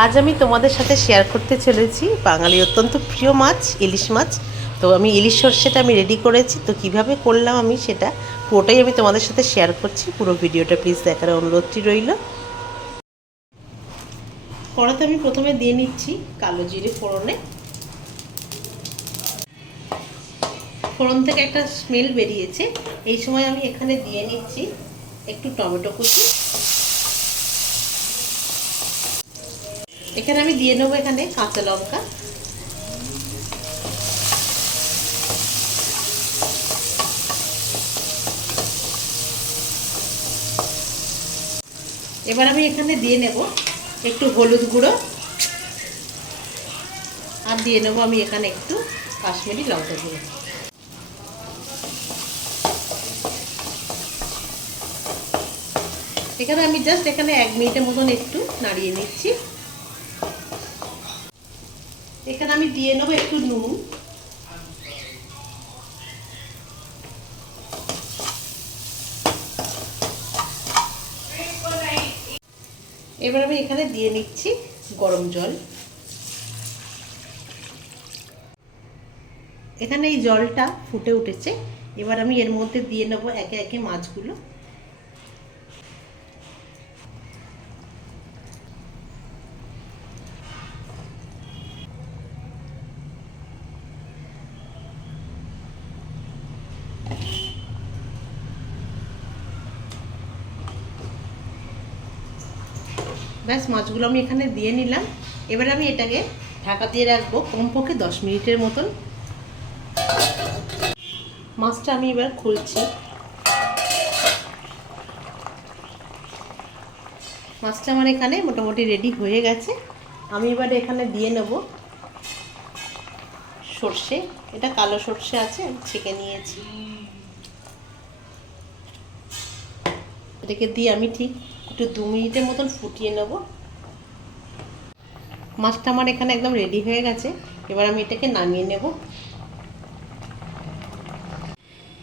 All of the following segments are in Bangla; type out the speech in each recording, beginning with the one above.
আজ আমি তোমাদের সাথে শেয়ার করতে চলেছি বাঙালি অত্যন্ত প্রিয় মাছ ইলিশ মাছ। তো আমি ইলিশ সর্ষেটা আমি রেডি করেছি, তো কিভাবে করলাম আমি সেটা পুরোটাই আমি তোমাদের সাথে শেয়ার করছি। পুরো ভিডিওটা প্লিজ দেখার অনুরোধটি রইল। কড়াতে আমি প্রথমে দিয়ে নিচ্ছি কালো জিরে ফোড়নে। ফোড়ন থেকে একটা স্মেল বেরিয়েছে, এই সময় আমি এখানে দিয়ে নিচ্ছি একটু টমেটো কুচি। এখানে আমি দিয়ে নেবো এখানে কাঁচা লঙ্কা। এবার আমি এখানে দিয়ে নেব একটু হলুদ গুঁড়ো, আর দিয়ে নেবো আমি এখানে একটু কাশ্মীরি লঙ্কা গুঁড়ো। এখানে আমি জাস্ট এখানে 1 মিনিটের মতন একটু নাড়িয়ে নিচ্ছি। এখানে আমি দিয়ে নেবো একটু নুন, এবার আমি এখানে দিয়ে নিচ্ছি গরম জল। এখানে এই জলটা ফুটে উঠেছে, এবার আমি এর মধ্যে দিয়ে নেবো একে একে মাছগুলো। ব্যাস, মাছগুলো আমি এখানে দিয়ে নিলাম। এবার আমি এটাকে ঢাকা দিয়ে রাখবো কমপক্ষে 10 মিনিটের মতন। মাছটা আমি এবার খুলছি। মাছটা আমার এখানে মোটামুটি রেডি হয়ে গেছে। আমি এবার এখানে দিয়ে নেব সর্ষে। এটা কালো সর্ষে আছে, আমি ছেঁকে নিয়েছি। এটাকে দিয়ে আমি ঠিক একটু 2 মিনিটের মতন ফুটিয়ে নেব। মাছটা আমার এখানে একদম রেডি হয়ে গেছে, এবার আমি এটাকে নামিয়ে নেব।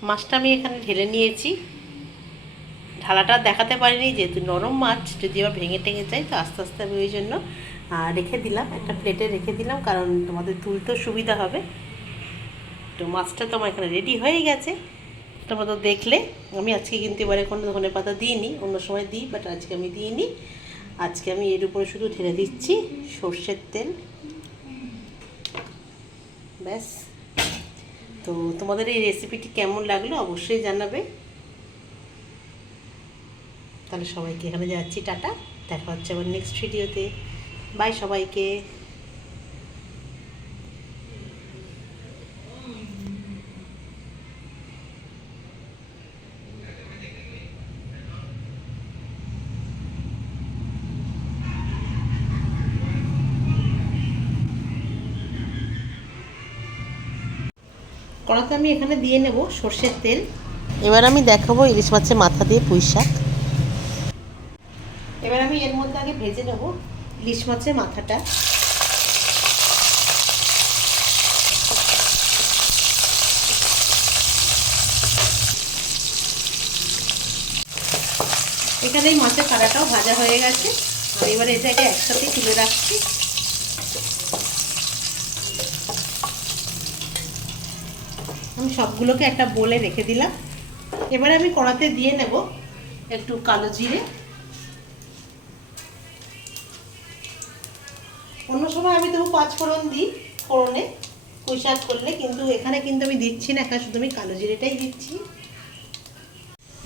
মাছটা আমি এখানে ঢেলে নিয়েছি। ঢালাটা দেখাতে পারিনি যেহেতু নরম মাছ, যদি আবার ভেঙে টেঙে যায় তো আস্তে আস্তে আমি ওই জন্য রেখে দিলাম, একটা প্লেটে রেখে দিলাম, কারণ তোমাদের তুলতেও সুবিধা হবে। তো মাছটা তো আমার এখানে রেডি হয়ে গেছে। তোমরা তো দেখলে। আমি আজকে কিন্তু এবারে কোনো ধনে পাতা দিইনি, অন্য সময় দিই, বাট আজকে আমি দিইনি। আজকে আমি এর উপরে শুধু ঢেলে দিচ্ছি সর্ষের তেল। ব্যাস। তো তোমাদের এই রেসিপিটি কেমন লাগলো অবশ্যই জানাবে। তাহলে সবাইকে এখানে যাচ্ছি, টাটা, দেখা হচ্ছে আবার নেক্সট ভিডিওতে। বাই সবাইকে। কড়াতে আমি এখানে দিয়ে নেব সর্ষের তেল। এবার আমি দেখাবো ইলিশ মাছের মাথা দিয়ে পুঁই শাক। এবার আমি এর মধ্যে আগে ভেজে নেব ইলিশ মাছের মাথাটা। এখানে এই মাছের কাঁটাটাও ভাজা হয়ে গেছে, আর এবার এটাকে একসাথে তুলে রাখছি। আমি সবগুলোকে একটা বোলে রেখে দিলাম। এবারে আমি কড়াতে দিয়ে নেব একটু কালো জিরে। অন্য সময় আমি তবু 5 ফোড়ন দিই ফোড়নে পুঁই শাক করলে, কিন্তু এখানে কিন্তু আমি দিচ্ছি না, এখানে শুধু আমি কালো জিরেটাই দিচ্ছি।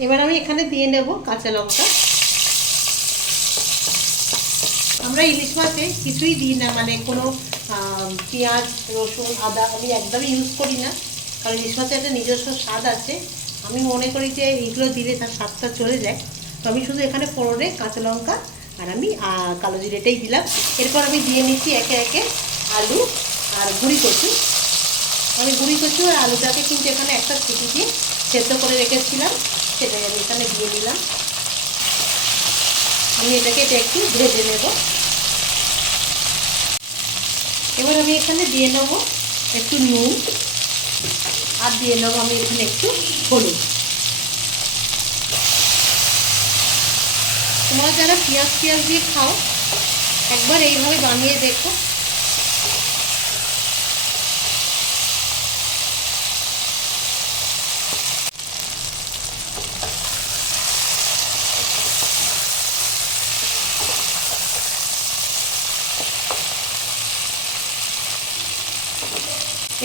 এবার আমি এখানে দিয়ে নেব কাঁচা লঙ্কা। আমরা ইলিশ মাছে কিছুই দিই না, মানে কোনো পেঁয়াজ রসুন আদা আমি একদমই ইউজ করি না, কারণ ইলিশ মাছের একটা নিজস্ব স্বাদ আছে। আমি মনে করি যে এইগুলো দিলে তার স্বাদটা চলে যায়। তো আমি শুধু এখানে ফোড়নে কাঁচা লঙ্কা আর আমি কালো জিরেটাই দিলাম। এরপর আমি দিয়ে নিচ্ছি একে একে আলু আর গুঁড়ি কচু। আমি গুঁড়ি কচু আর আলুটাকে কিন্তু এখানে একটা সিটি দিয়ে সেদ্ধ করে রেখেছিলাম, সেটাই আমি এখানে দিয়ে দিলাম। আমি এটাকে একটু ভেজে নেব। এবার আমি এখানে দিয়ে নেব একটু নুন, আর দিয়ে নেব আমি এখানে একটু হলুদ। তোমরা যারা পেঁয়াজ দিয়ে খাও একবার এইভাবে বানিয়ে দেখো।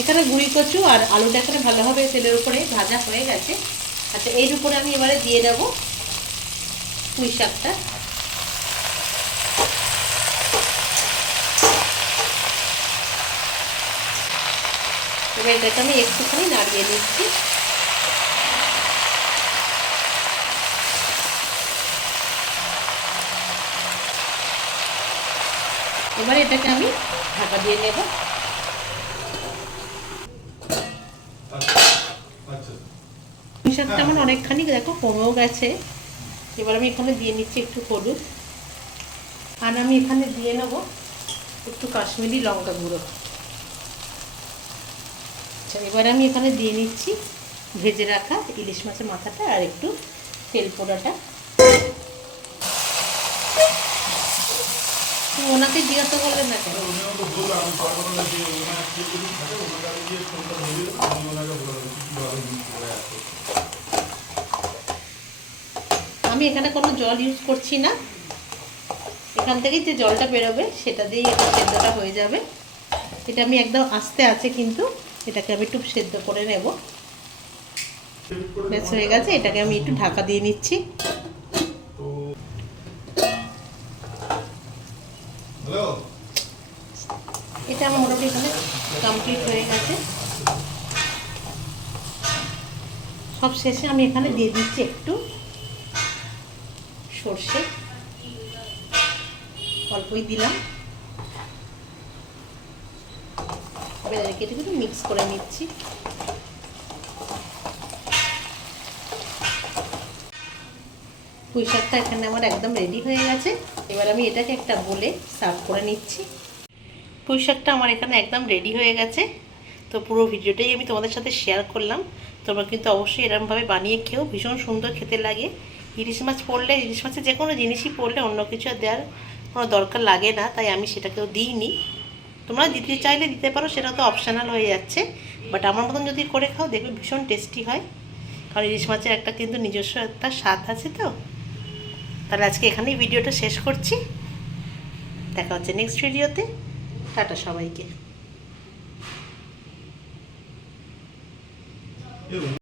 এখানে গুঁড়ি কচু আর আলুটা এখানে ভালোভাবে তেলের উপরে ভাজা হয়ে গেছে। আচ্ছা, এর উপরে আমি এবারে দিয়ে দেবো পুঁই শাকটা। এবার এটাকে আমি একটুখানি নাড়িয়ে দিচ্ছি। এবার এটাকে আমি ঢাকা দিয়ে নেব। পুঁই শাকটা আমার অনেকখানি দেখো কমেও গেছে। এবার আমি এখানে দিয়ে নিচ্ছি একটু হলুদ, আর আমি এখানে দিয়ে নেব একটু কাশ্মীরি লঙ্কা গুঁড়ো। আচ্ছা, এবার আমি এখানে দিয়ে নিচ্ছি ভেজে রাখা ইলিশ মাছের মাথাটা আর একটু তেল পোড়াটা। ওনাকে জিজ্ঞাসা করলেন না কেন? আমি এখানে কোনো জল ইউজ করছি না, এখান থেকেই যে জলটা বেরোবে সেটা দিয়েই এটা সেদ্ধটা হয়ে যাবে। এটা আমি একদম আস্তে আছে, কিন্তু এটাকে আমি একটু সেদ্ধ করে নেব। বেশ হয়ে গেছে, এটাকে আমি একটু ঢাকা দিয়ে নিচ্ছি। এটা আমার মোটামুটি এখানে কমপ্লিট হয়ে গেছে। সব শেষে আমি এখানে দিয়ে দিচ্ছি একটু সর্ষে, অল্পই দিলাম। এবার কেটে একটু মিক্স করে নিচ্ছি। পুঁই শাকটা এখানে আমার একদম রেডি হয়ে গেছে। এবার আমি এটাকে একটা বলে সার্ভ করে নিচ্ছি। পুঁই শাকটা আমার এখানে একদম রেডি হয়ে গেছে। তো পুরো ভিডিওটাই আমি তোমাদের সাথে শেয়ার করলাম। তোমরা কিন্তু অবশ্যই এরকমভাবে বানিয়ে খেও, ভীষণ সুন্দর খেতে লাগে। ইলিশ মাছ পড়লে, ইলিশ মাছের যে কোনো জিনিসই পড়লে অন্য কিছু আর দেওয়ার কোনো দরকার লাগে না, তাই আমি সেটাকেও দিইনি। তোমরা দিতে চাইলে দিতে পারো, সেটা তো অপশনাল হয়ে যাচ্ছে। বাট আমার মতন যদি করে খাও দেখবে ভীষণ টেস্টি হয়, কারণ ইলিশ মাছের একটা কিন্তু নিজস্ব একটা স্বাদ আছে। তো তাহলে আজকে এখানেই ভিডিওটা শেষ করছি। দেখা হচ্ছে নেক্সট ভিডিওতে। টাটা সবাইকে।